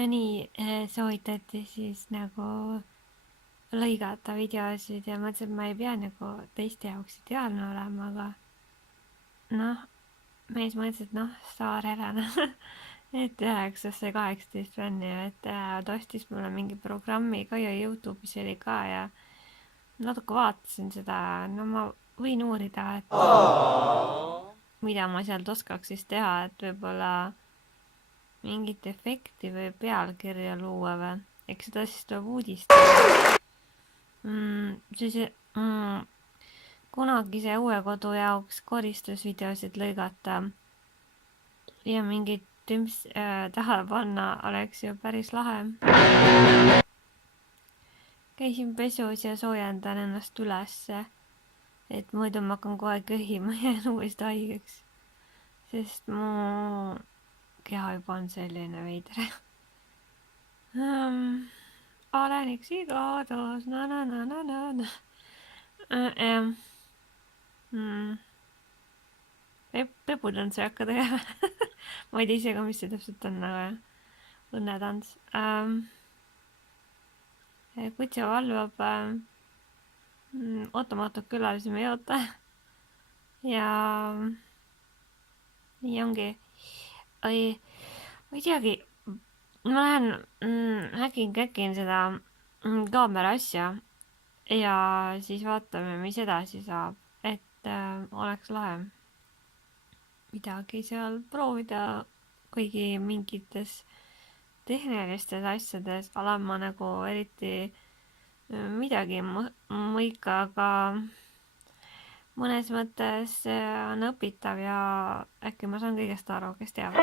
no nii, soovitati siis nagu lõigata videosid ja mõtlesin, et ma ei pea nagu teiste jaoks ideaalne olema, aga noh, mees mõtles, et noh, Saar Helena et 9-18 fänni ja et ta ostis mulle mingi programmi ka ja Youtube'is oli ka ja natuke vaatasin seda, no ma võin uurida, et mida ma sealt oskaks siis teha, et võib-olla mingit efekti või pealkirja luua või, eks seda siis tuleb uudistada. Siis kunagise uue kodu jaoks koristusvideosid lõigata ja mingit tümps taha panna oleks ju päris lahe. Käisin pesus ja soojendan ennast ülesse, et muidu ma hakkan kohe köhima ja jään uuesti haigeks, sest mu keha juba on selline veider. Olen üks igadus, na. Peputants ei hakka tegema. Ma ei tea ise ka, mis see täpselt on, aga õnnetants. Kutse valvab ootamatult külalisi me ei oota. Ja nii ongi. Ma ei teagi, ma lähen häkin seda kaamera asja ja siis vaatame, mis edasi saab, et oleks lahe midagi seal proovida, kuigi mingites tehnilistes asjades olen ma nagu eriti midagi mõika, aga mõnes mõttes on õpitav ja äkki ma saan kõigest aru, kes teab.